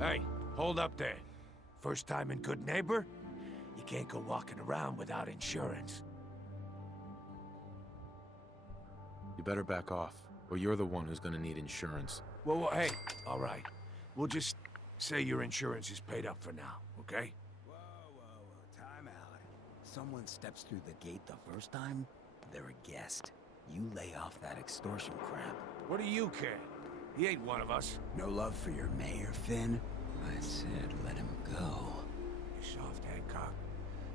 Hey, hold up there. First time in Good Neighbor? You can't go walking around without insurance. You better back off, or you're the one who's gonna need insurance. Well, hey, all right. We'll just say your insurance is paid up for now, okay? Whoa, time out. Someone steps through the gate the first time, they're a guest. You lay off that extortion crap. What do you care? He ain't one of us. No love for your mayor, Finn? I said let him go. You soft, Hancock.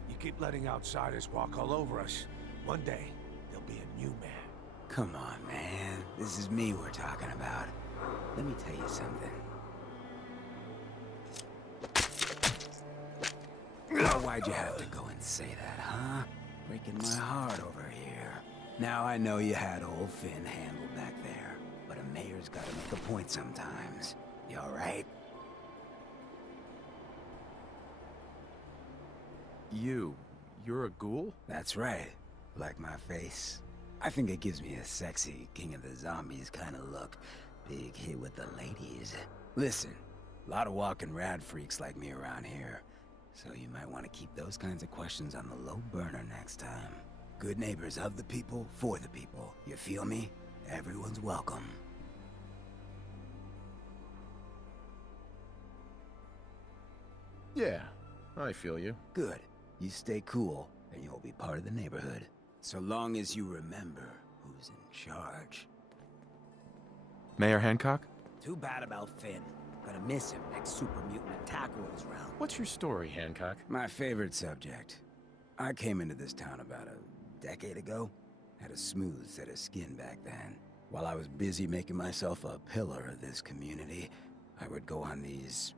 You keep letting outsiders walk all over us. One day, there'll be a new mayor. Come on, man. This is me we're talking about. Let me tell you something. Why'd you have to go and say that, huh? Breaking my heart over here. Now I know you had old Finn handled back there, but a mayor's gotta make a point sometimes. You alright? You're a ghoul? That's right. Like my face. I think it gives me a sexy King of the Zombies kind of look. Big hit with the ladies. Listen, a lot of walking rad freaks like me around here. So you might want to keep those kinds of questions on the low burner next time. Good neighbors of the people, for the people. You feel me? Everyone's welcome. Yeah, I feel you. Good. You stay cool, and you'll be part of the neighborhood. So long as you remember who's in charge. Mayor Hancock? Too bad about Finn. Gonna miss him next super mutant attack rolls round. What's your story, Hancock? My favorite subject. I came into this town about a decade ago. Had a smooth set of skin back then. While I was busy making myself a pillar of this community, I would go on these,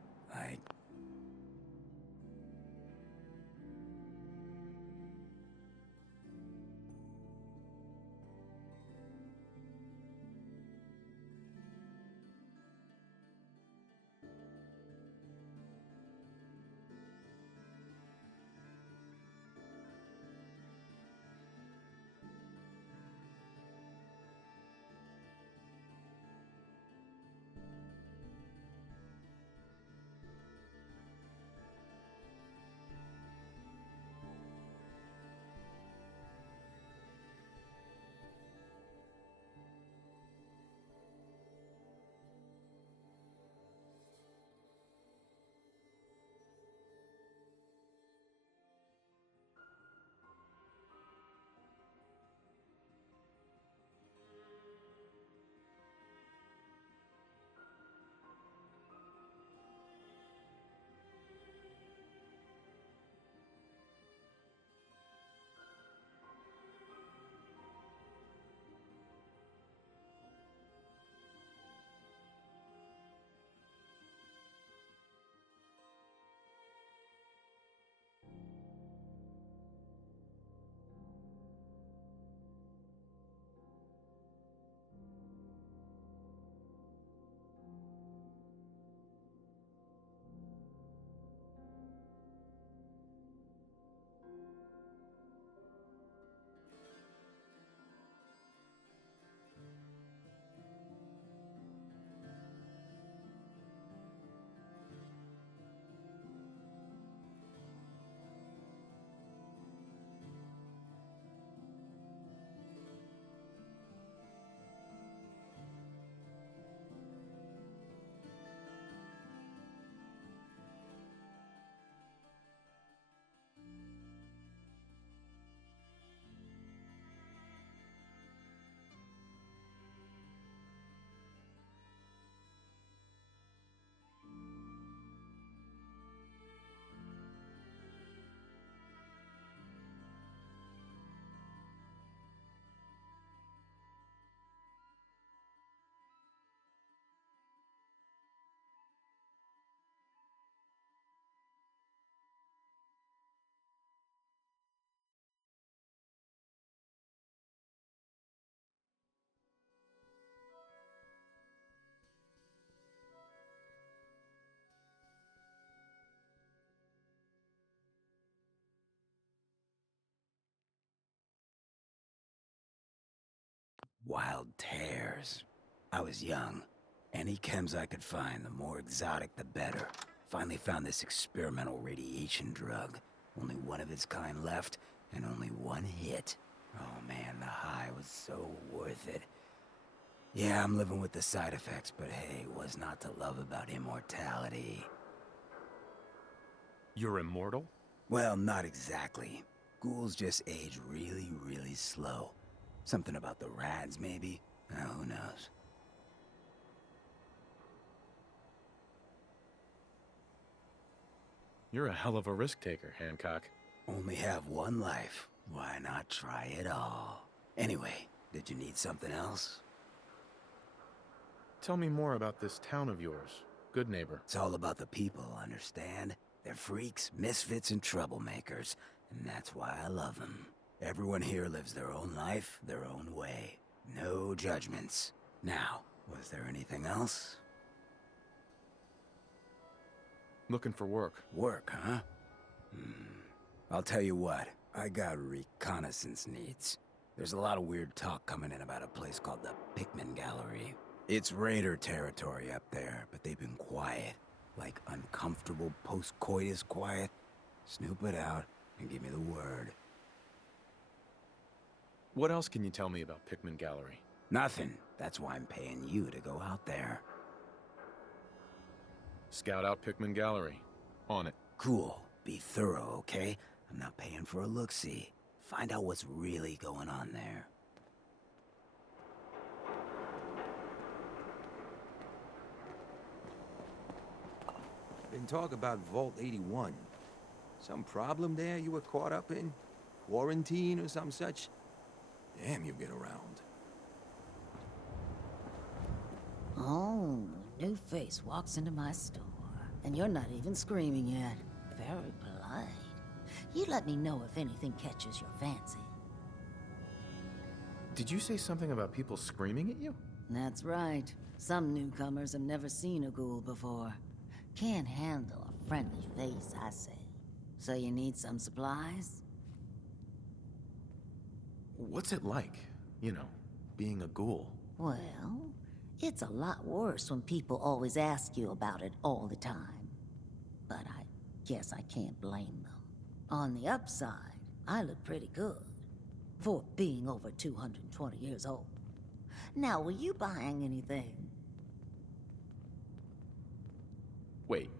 Wild tears. I was young. Any chems I could find, the more exotic the better. Finally found this experimental radiation drug. Only one of its kind left, and only one hit. Oh man, the high was so worth it. Yeah, I'm living with the side effects, but hey, what's not to love about immortality? You're immortal? Well, not exactly. Ghouls just age really, really slow. Something about the rads, maybe? Who knows? You're a hell of a risk taker, Hancock. Only have one life. Why not try it all? Anyway, did you need something else? Tell me more about this town of yours, Good Neighbor. It's all about the people, understand? They're freaks, misfits, and troublemakers, and that's why I love them. Everyone here lives their own life, their own way. No judgments. Now, was there anything else? Looking for work. Work, huh? I'll tell you what, I got reconnaissance needs. There's a lot of weird talk coming in about a place called the Pickman Gallery. It's raider territory up there, but they've been quiet. Like uncomfortable post-coitus quiet. Snoop it out and give me the word. What else can you tell me about Pickman Gallery? Nothing. That's why I'm paying you to go out there. Scout out Pickman Gallery. On it. Cool. Be thorough, okay? I'm not paying for a look-see. Find out what's really going on there. Been talk about Vault 81. Some problem there you were caught up in? Quarantine or some such? Damn, you get around. Oh, new face walks into my store. And you're not even screaming yet. Very polite. You let me know if anything catches your fancy. Did you say something about people screaming at you? That's right. Some newcomers have never seen a ghoul before. Can't handle a friendly face, I say. So you need some supplies? What's it like, you know, being a ghoul? Well, it's a lot worse when people always ask you about it all the time. But I guess I can't blame them. On the upside, I look pretty good. For being over 220 years old. Now, were you buying anything? Wait,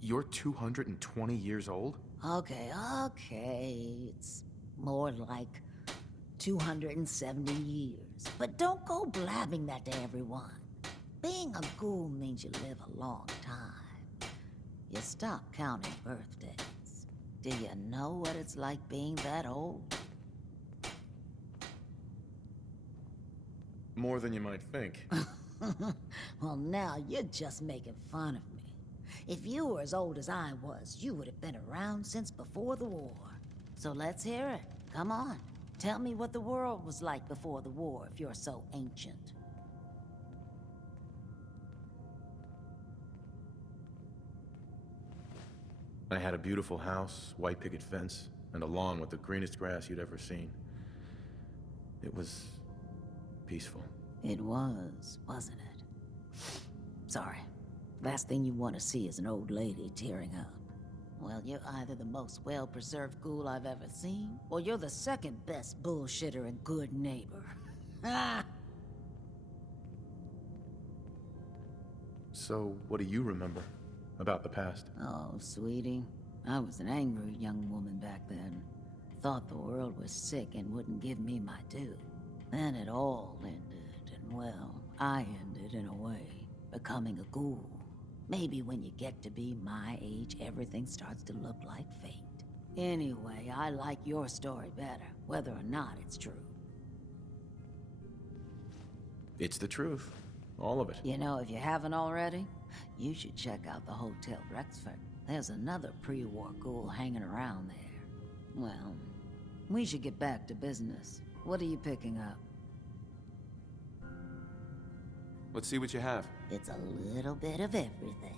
you're 220 years old? Okay. It's more like 270 years. But don't go blabbing that to everyone. Being a ghoul means you live a long time. You stop counting birthdays. Do you know what it's like being that old? More than you might think. Well, now you're just making fun of me. If you were as old as I was, you would have been around since before the war. So let's hear it. Come on. Tell me what the world was like before the war if you're so ancient. I had a beautiful house, white picket fence, and a lawn with the greenest grass you'd ever seen. It was peaceful. It was, wasn't it? Sorry. Last thing you want to see is an old lady tearing up. Well, you're either the most well-preserved ghoul I've ever seen, or you're the second best bullshitter and good neighbor. Ah! So, what do you remember about the past? Oh, sweetie. I was an angry young woman back then. Thought the world was sick and wouldn't give me my due. Then it all ended, and well, I ended in a way, becoming a ghoul. Maybe when you get to be my age, everything starts to look like fate. Anyway, I like your story better, whether or not it's true. It's the truth. All of it. You know, if you haven't already, you should check out the Hotel Rexford. There's another pre-war ghoul hanging around there. Well, we should get back to business. What are you picking up? Let's see what you have. It's a little bit of everything.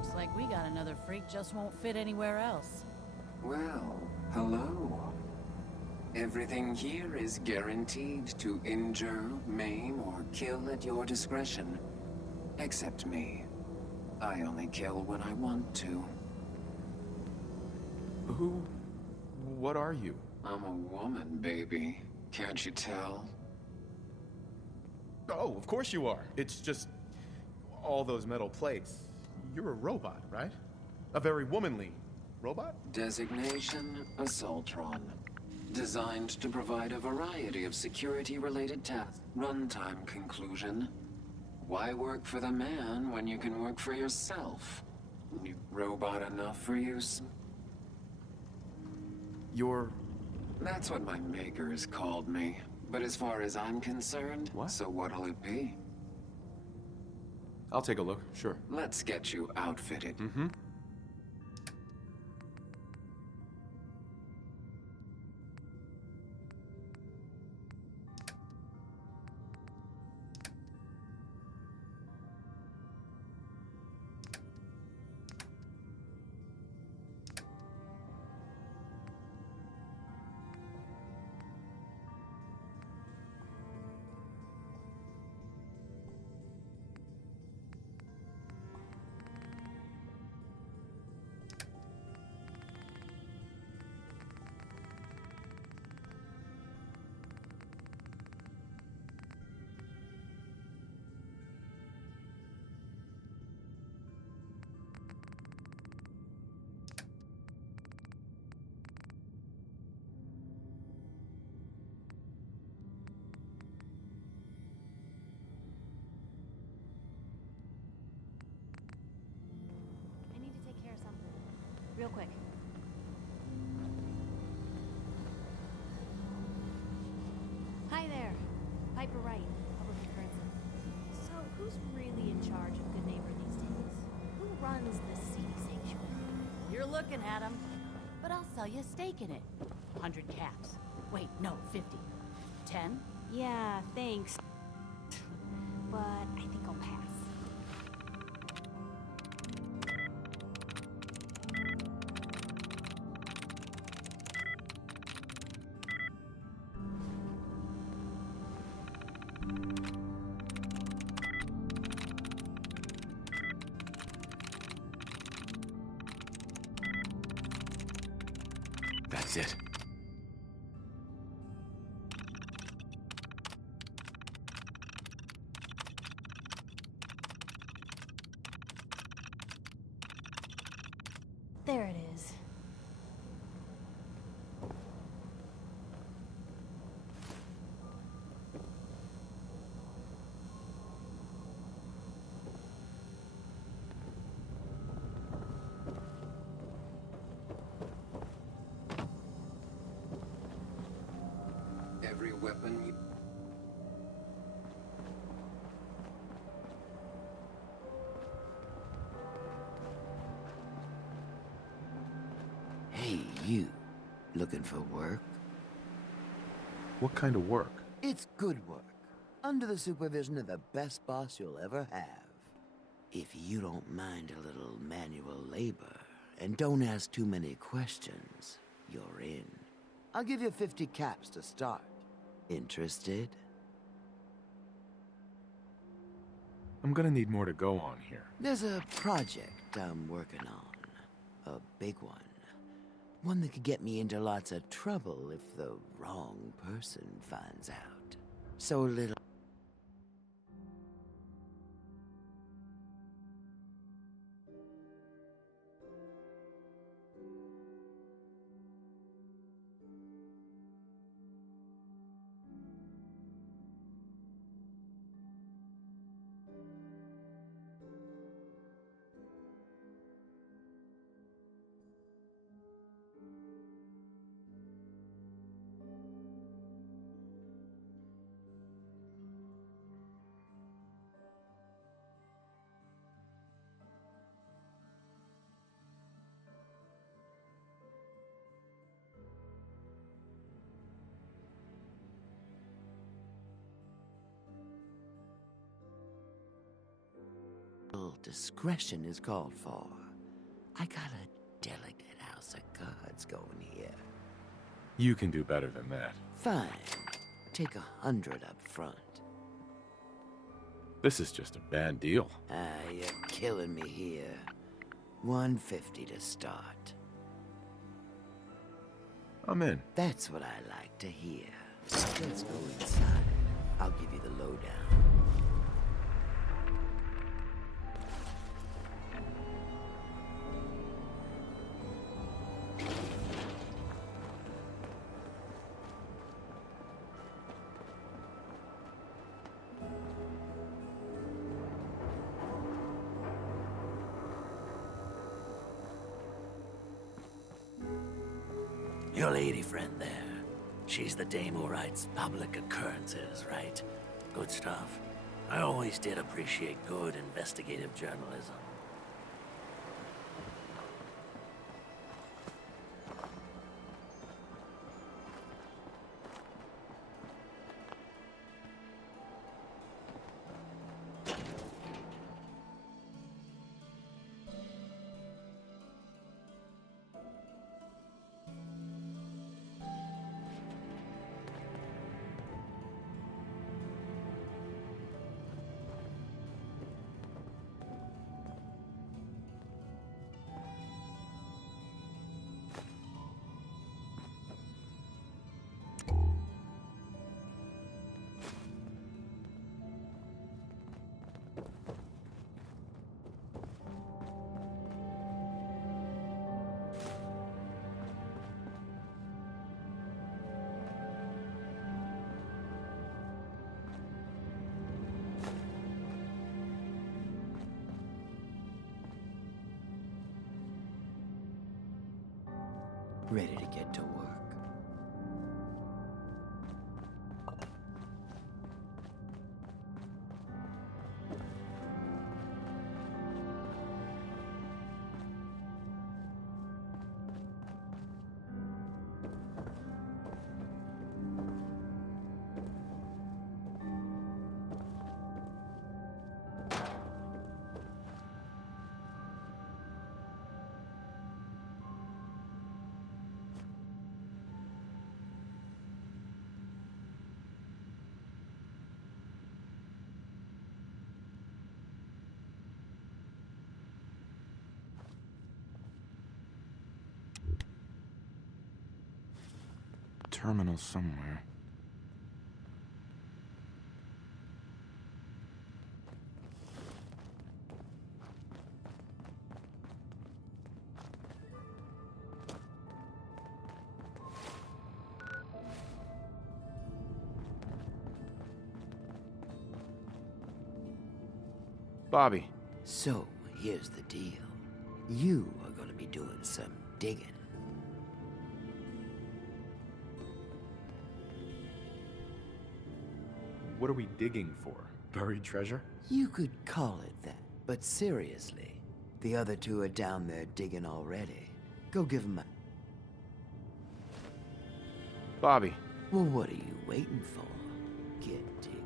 Looks like we got another freak just won't fit anywhere else. Well, hello. Everything here is guaranteed to injure, maim, or kill at your discretion. Except me. I only kill when I want to. What are you? I'm a woman, baby. Can't you tell? Oh, of course you are. It's just all those metal plates. You're a robot, right? A very womanly robot? Designation, Assaultron. Designed to provide a variety of security-related tasks. Runtime conclusion. Why work for the man when you can work for yourself? You robot enough for use? You're... That's what my makers called me. But as far as I'm concerned, What? so what'll it be? I'll take a look, sure. Let's get you outfitted. Mm-hmm. I need to take care of something. Real quick. Hi there. Piper Wright, public occurrences. So, who's really in charge of Good Neighbor these days? Who runs this seedy sanctuary? You're looking at him. But I'll sell you a stake in it. 100 caps. Wait, no, 50. 10? Yeah, thanks. But I think I'll pass. That's it. There it is. Every weapon you... Hey, you. Looking for work? What kind of work? It's good work, under the supervision of the best boss you'll ever have. If you don't mind a little manual labor, and don't ask too many questions, you're in. I'll give you 50 caps to start. Interested? I'm gonna need more to go on here. There's a project I'm working on. A big one. One that could get me into lots of trouble if the wrong person finds out. So a little... discretion is called for. I got a delicate house of cards going here. You can do better than that. Fine. Take 100 up front. This is just a bad deal. You're killing me here. 150 to start. I'm in. That's what I like to hear. Let's go inside. I'll give you the lowdown. Your lady friend there. She's the dame who writes public occurrences, right? Good stuff. I always did appreciate good investigative journalism. Ready to get to work. Terminal somewhere. Bobby. So, here's the deal. You are gonna be doing some digging. What are we digging for? Buried treasure? You could call it that, but seriously, the other two are down there digging already. Go give them a... Bobby. Well, what are you waiting for? Get digging.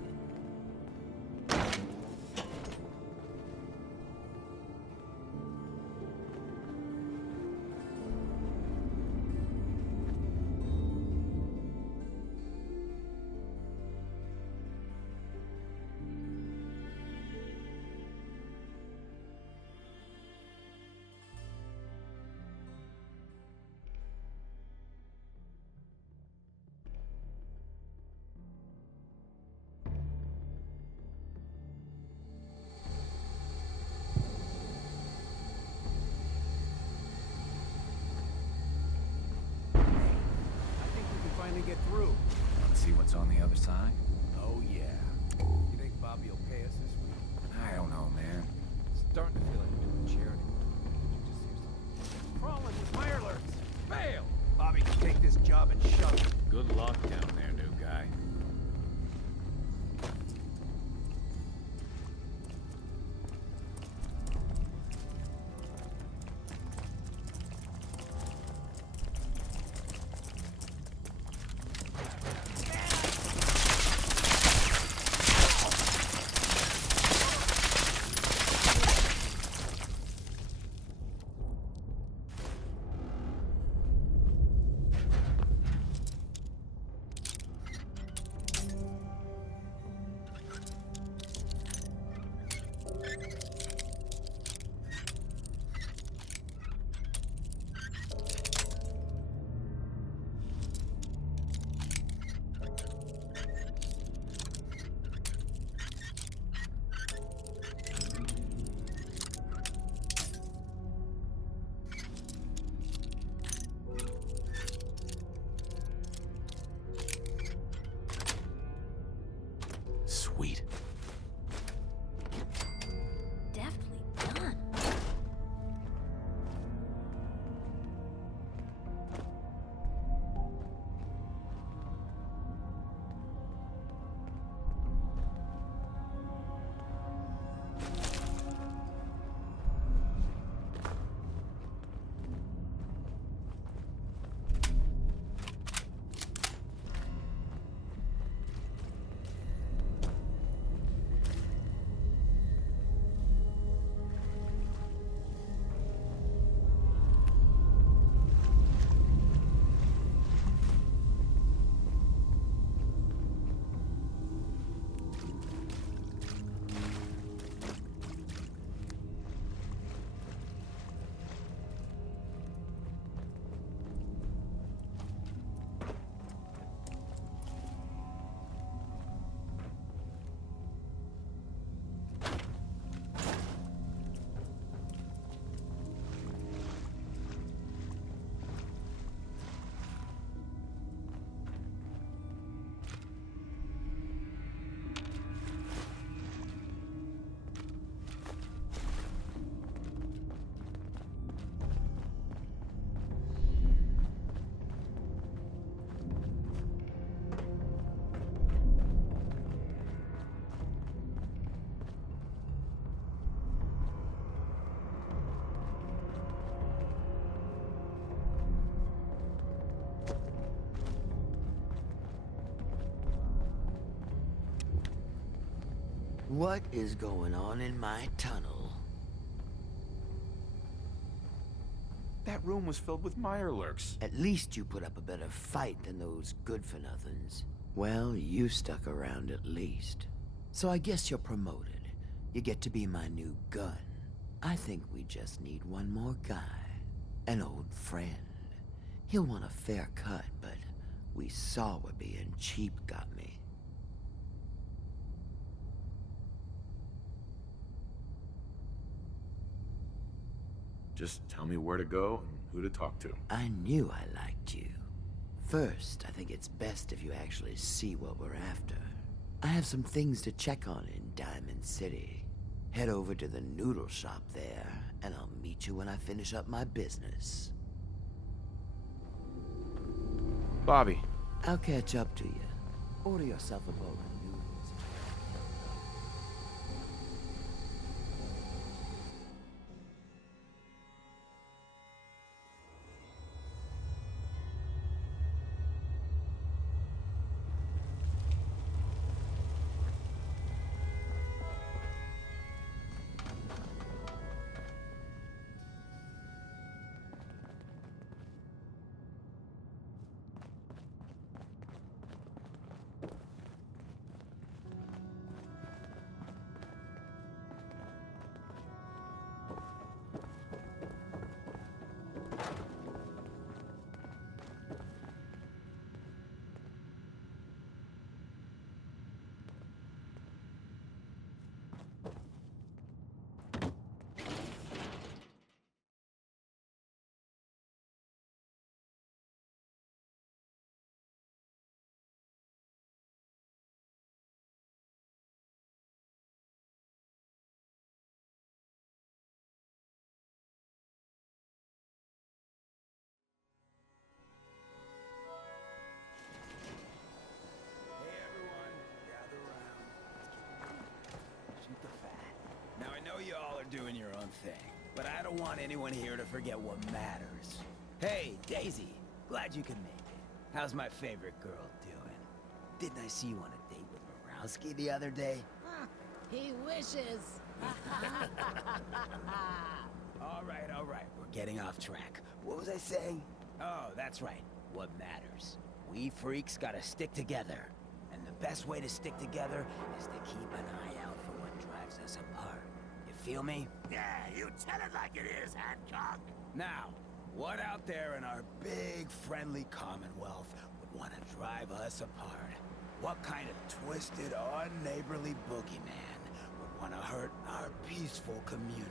Get through. Let's see what's on the other side. Oh, yeah. You think Bobby will pay us this week? I don't know, man. Starting to feel like you're doing charity. Could you just use some... Crawling with mirelurks. Fail! Bobby can take this job and shove it. Good luck down there, new guy. What is going on in my tunnel? That room was filled with Mirelurks. At least you put up a better fight than those good-for-nothings. Well, you stuck around at least. So I guess you're promoted. You get to be my new gun. I think we just need one more guy. An old friend. He'll want a fair cut, but we saw what being cheap got me. Just tell me where to go and who to talk to. I knew I liked you. First, I think it's best if you actually see what we're after. I have some things to check on in Diamond City. Head over to the noodle shop there, and I'll meet you when I finish up my business. Bobby. I'll catch up to you. Order yourself a bowl of noodles. You all are doing your own thing, but I don't want anyone here to forget what matters. Hey, Daisy, glad you could make it. How's my favorite girl doing? Didn't I see you on a date with Borowski the other day? He wishes. All right, we're getting off track. What was I saying? Oh, that's right, what matters. We freaks gotta stick together. And the best way to stick together is to keep an eye out for what drives us apart. Feel me? Yeah, you tell it like it is, Hancock. Now, what out there in our big, friendly Commonwealth would want to drive us apart? What kind of twisted, unneighborly boogeyman would want to hurt our peaceful community?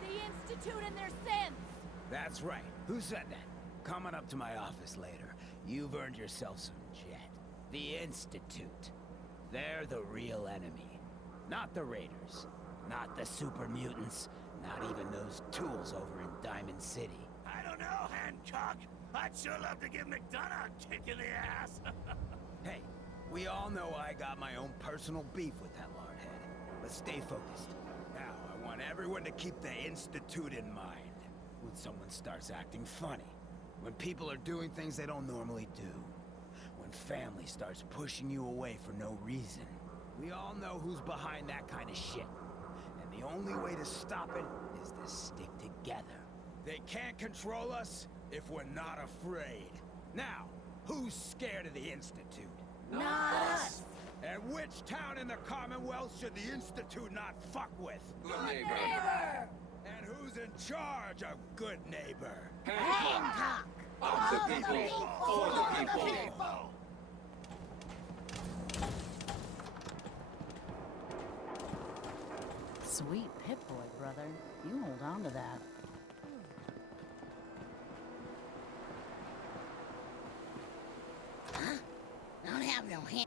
The Institute and their sins! That's right. Who said that? Coming up to my office later. You've earned yourself some jet. The Institute. They're the real enemy. Not the Raiders. Not the super mutants. Not even those tools over in Diamond City. I don't know, Hancock. I'd sure love to give McDonough a kick in the ass. Hey, we all know I got my own personal beef with that lardhead. But stay focused. Now, I want everyone to keep the Institute in mind. When someone starts acting funny. When people are doing things they don't normally do. When family starts pushing you away for no reason. We all know who's behind that kind of shit. And the only way to stop it is to stick together. They can't control us if we're not afraid. Now, who's scared of the Institute? Not us! And which town in the Commonwealth should the Institute not fuck with? Good neighbor. And who's in charge of good neighbor? Hancock! Of the people, for the people. Sweet Pip-Boy, brother. You hold on to that. Huh? Don't have no hand.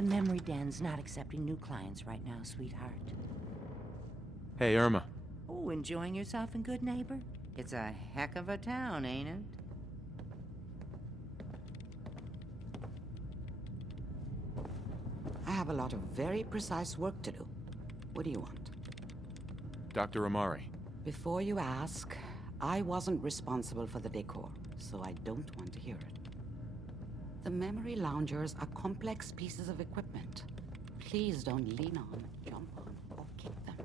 The memory den's not accepting new clients right now, sweetheart. Hey, Irma. Oh, enjoying yourself in Good Neighbor? It's a heck of a town, ain't it? I have a lot of very precise work to do. What do you want? Dr. Amari. Before you ask, I wasn't responsible for the decor, so I don't want to hear it. The memory loungers are complex pieces of equipment. Please don't lean on, jump on, or kick them.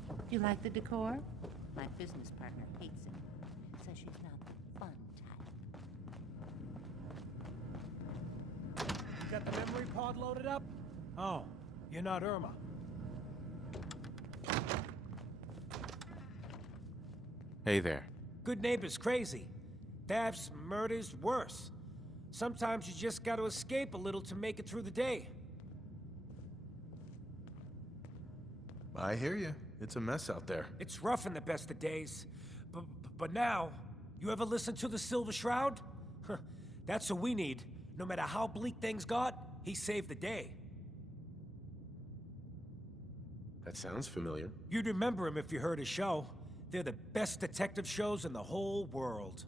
Do you like the decor? My business partner hates it. Says she's not the fun type. You got the memory pod loaded up? Oh, you're not Irma. Hey there. Good Neighbor's crazy. Thefts, murders, worse. Sometimes you just gotta escape a little to make it through the day. I hear you. It's a mess out there. It's rough in the best of days. But now, you ever listen to the Silver Shroud? That's what we need. No matter how bleak things got, he saved the day. That sounds familiar. You'd remember him if you heard his show. They're the best detective shows in the whole world.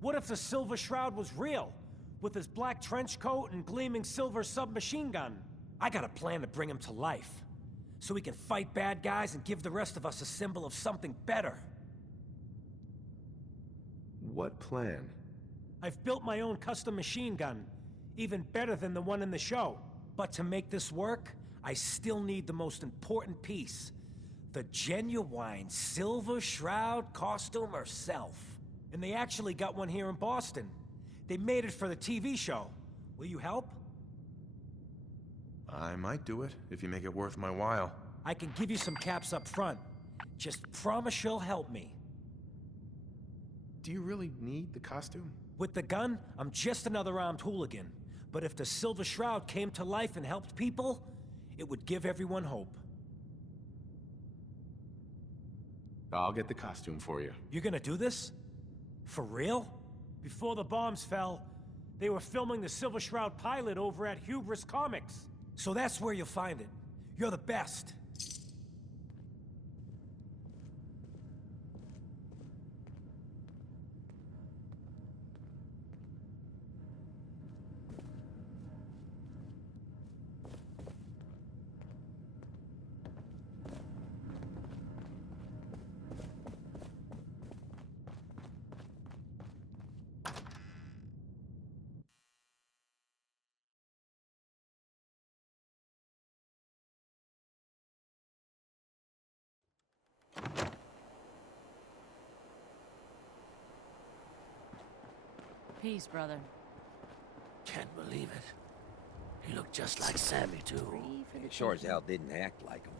What if the Silver Shroud was real? With his black trench coat and gleaming silver submachine gun? I got a plan to bring him to life. So we can fight bad guys and give the rest of us a symbol of something better. What plan? I've built my own custom machine gun. Even better than the one in the show. But to make this work, I still need the most important piece. The genuine Silver Shroud costume herself. And they actually got one here in Boston. They made it for the TV show. Will you help? I might do it, if you make it worth my while. I can give you some caps up front. Just promise you'll help me. Do you really need the costume? With the gun, I'm just another armed hooligan. But if the Silver Shroud came to life and helped people, it would give everyone hope. I'll get the costume for you. You're gonna do this? For real? Before the bombs fell, they were filming the Silver Shroud pilot over at Hubris Comics. So that's where you'll find it. You're the best. Peace, brother. Can't believe it. He looked just like Sammy, too. He sure as hell didn't act like him.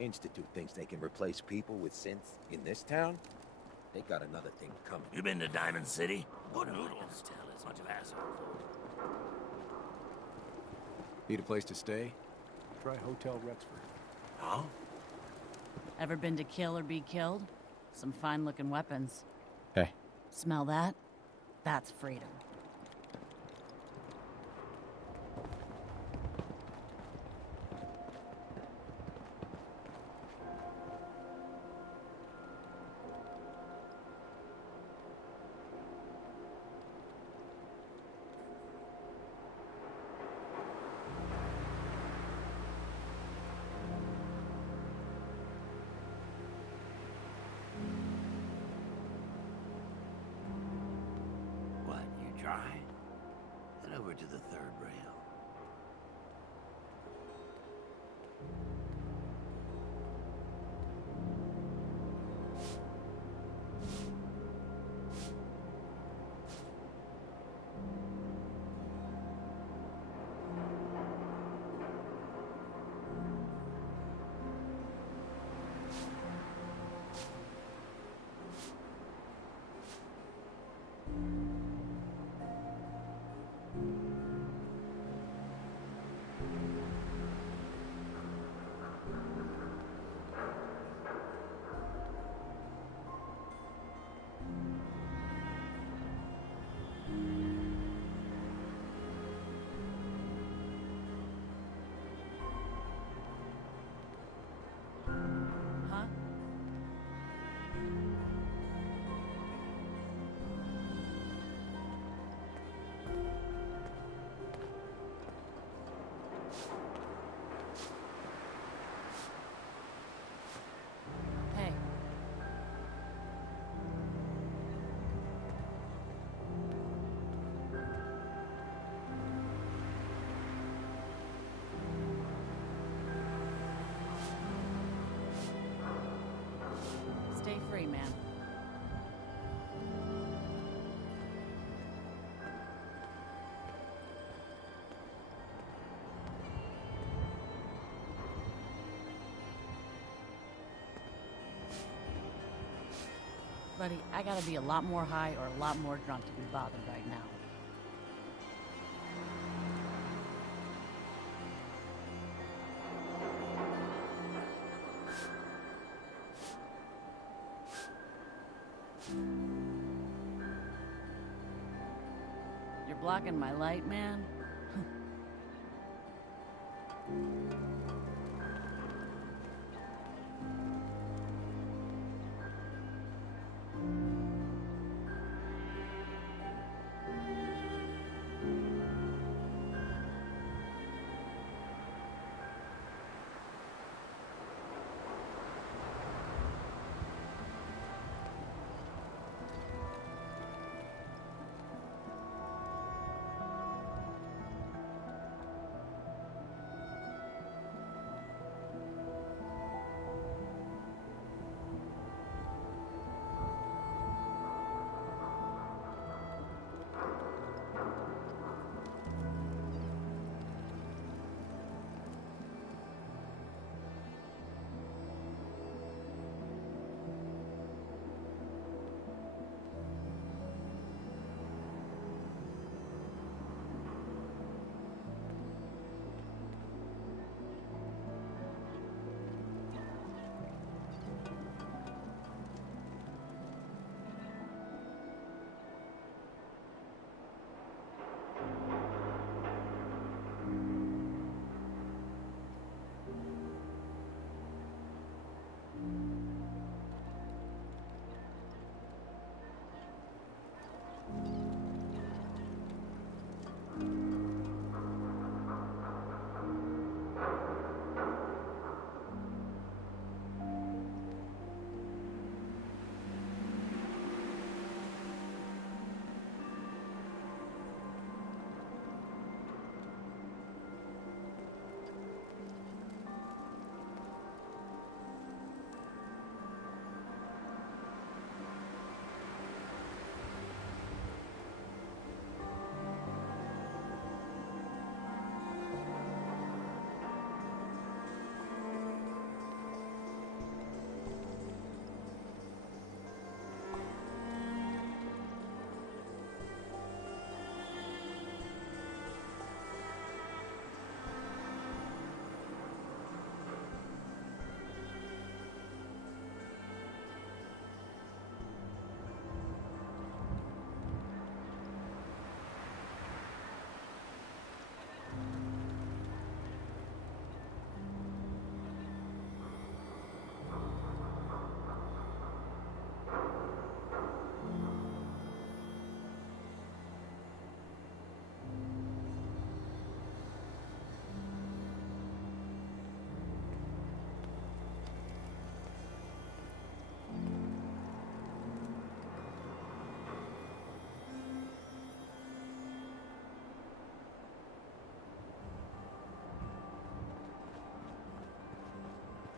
Institute thinks they can replace people with synths in this town? They got another thing coming. You been to Diamond City? Good noodles. Tell as much of assholes. Need a place to stay? Try Hotel Rexford. Huh? Ever been to kill or be killed? Some fine-looking weapons. Hey. Smell that? That's freedom. Dry. Head over to the third rail. Buddy, I gotta be a lot more high or a lot more drunk to be bothered right now. You're blocking my light, man?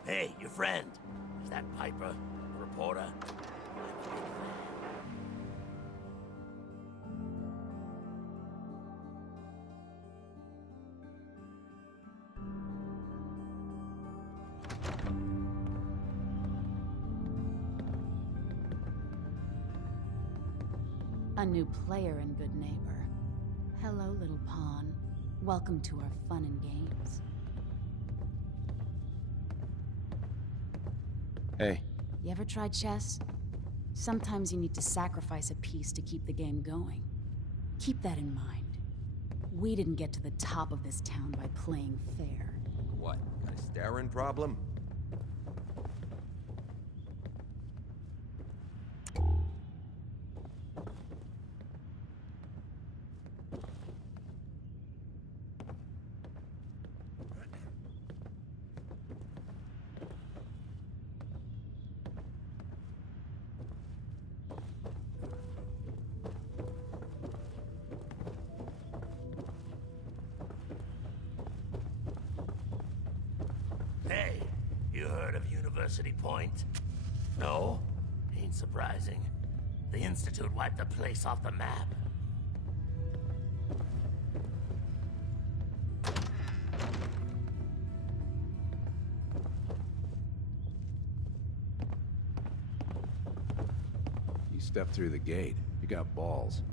Hey, your friend. Is that Piper, a reporter? I'm a big fan. A new player and good neighbor. Hello, little pawn. Welcome to our fun and games. Hey. You ever tried chess? Sometimes you need to sacrifice a piece to keep the game going. Keep that in mind. We didn't get to the top of this town by playing fair. What, got a staring problem? Hey, you heard of University Point? No? Ain't surprising. The Institute wiped the place off the map. Step through the gate. You got balls.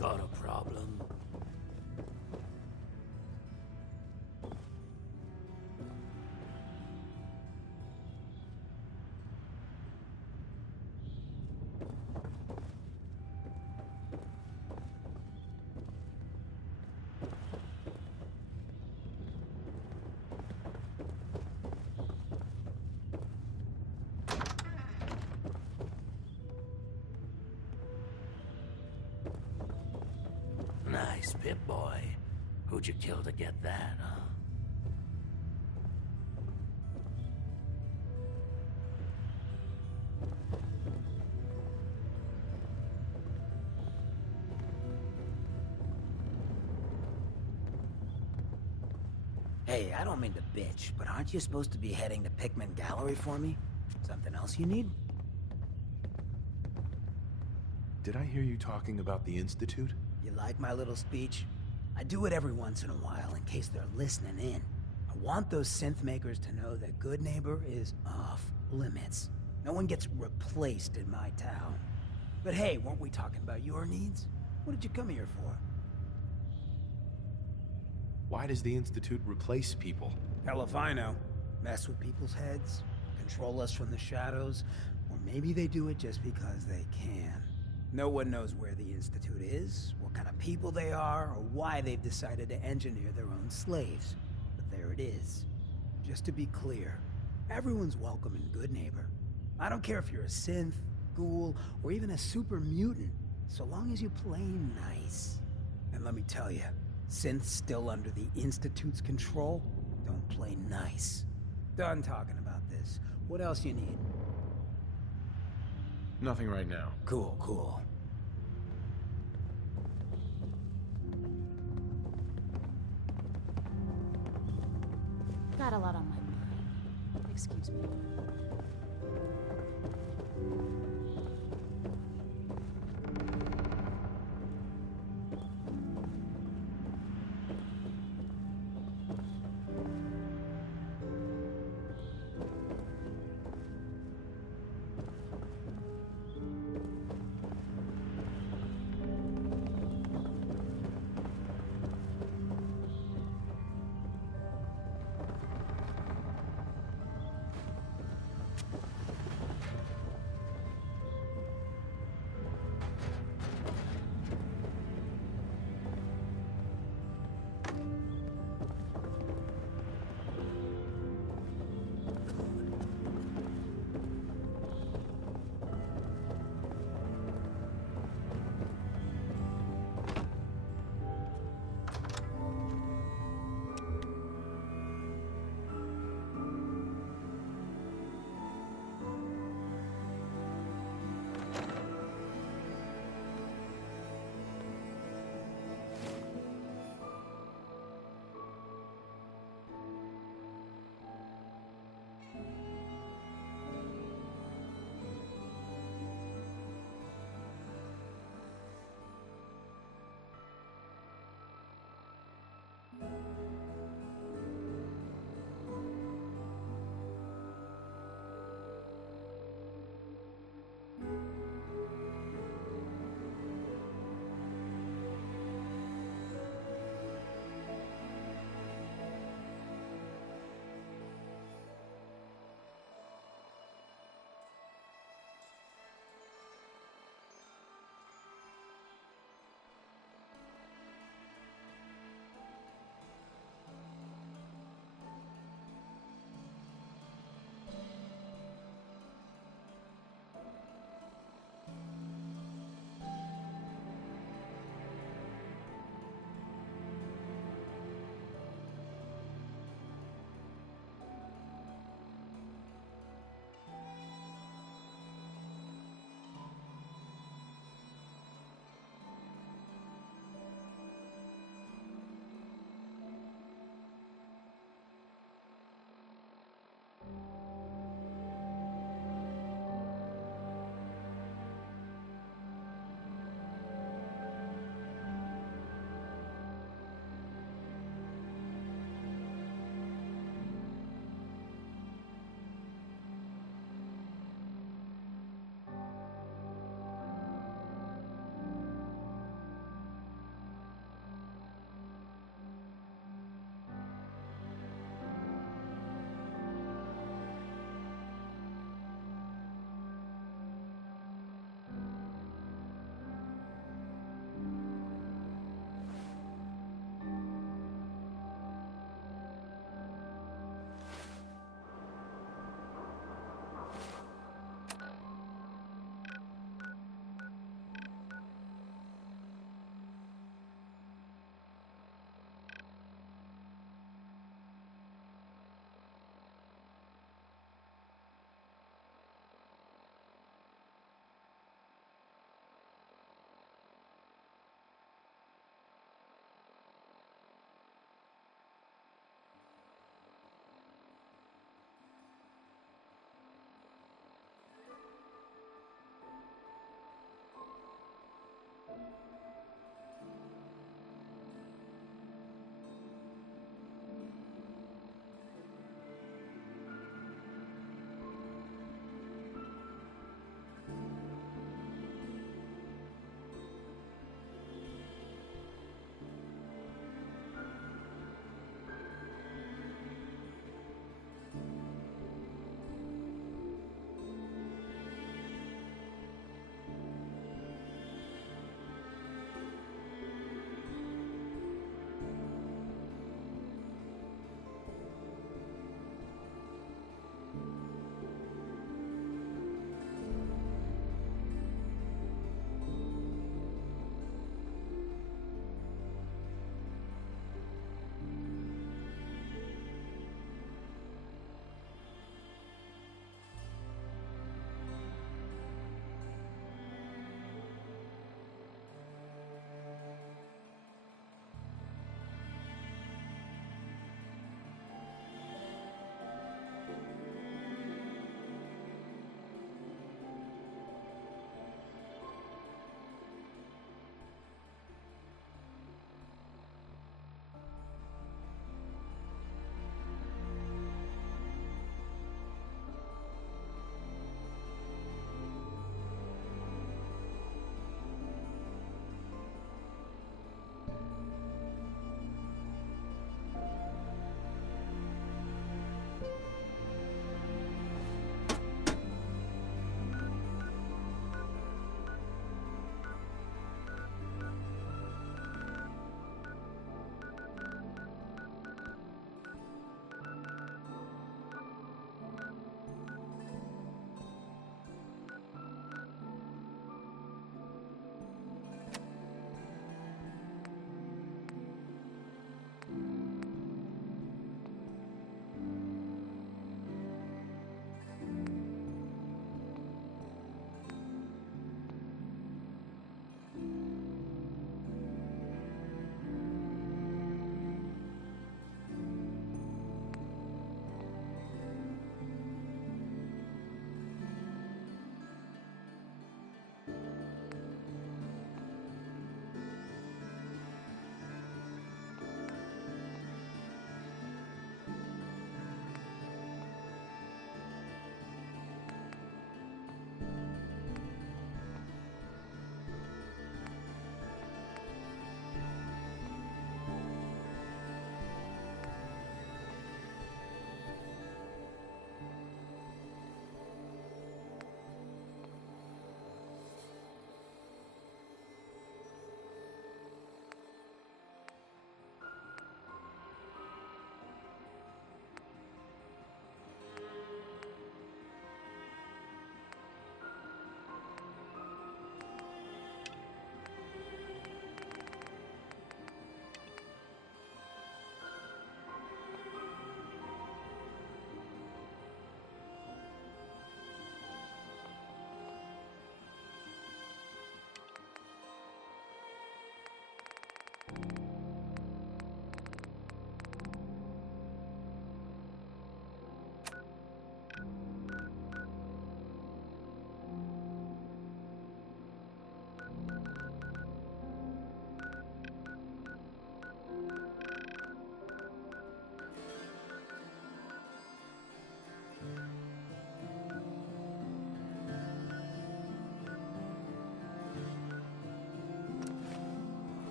Got a problem? Nice pip boy. Who'd you kill to get that, huh? Hey, I don't mean to bitch, but aren't you supposed to be heading to Pickman Gallery for me? Something else you need? Did I hear you talking about the Institute? You like my little speech? I do it every once in a while in case they're listening in. I want those synth makers to know that Good Neighbor is off limits. No one gets replaced in my town. But hey, weren't we talking about your needs? What did you come here for? Why does the Institute replace people? Hell if I know. Mess with people's heads, control us from the shadows, or maybe they do it just because they can. No one knows where the Institute is, what kind of people they are, or why they've decided to engineer their own slaves. But there it is. Just to be clear, everyone's welcome in Good Neighbor. I don't care if you're a synth, ghoul, or even a super mutant, so long as you play nice. And let me tell you, synths still under the Institute's control don't play nice. Done talking about this. What else you need? Nothing right now. Cool, cool. Got a lot on my mind. Excuse me.